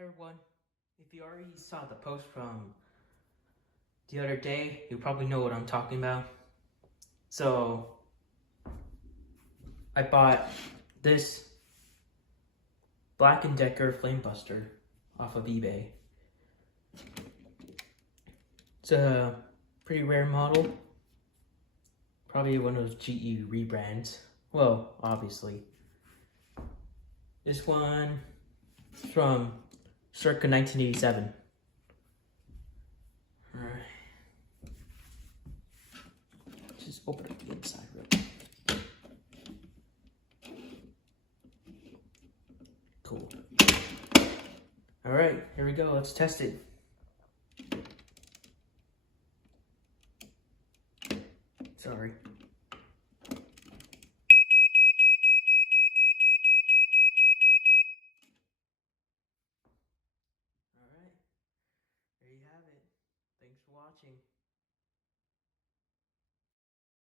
Hey everyone, if you already saw the post from the other day, you probably know what I'm talking about. So, I bought this Black & Decker Flame Buster off of eBay. It's a pretty rare model, probably one of those GE rebrands. Well, obviously. This one is from circa 1987. Alright. Just open up the inside real quick. Cool. Alright, here we go. Let's test it. Sorry. Alright, there you have it. Thanks for watching.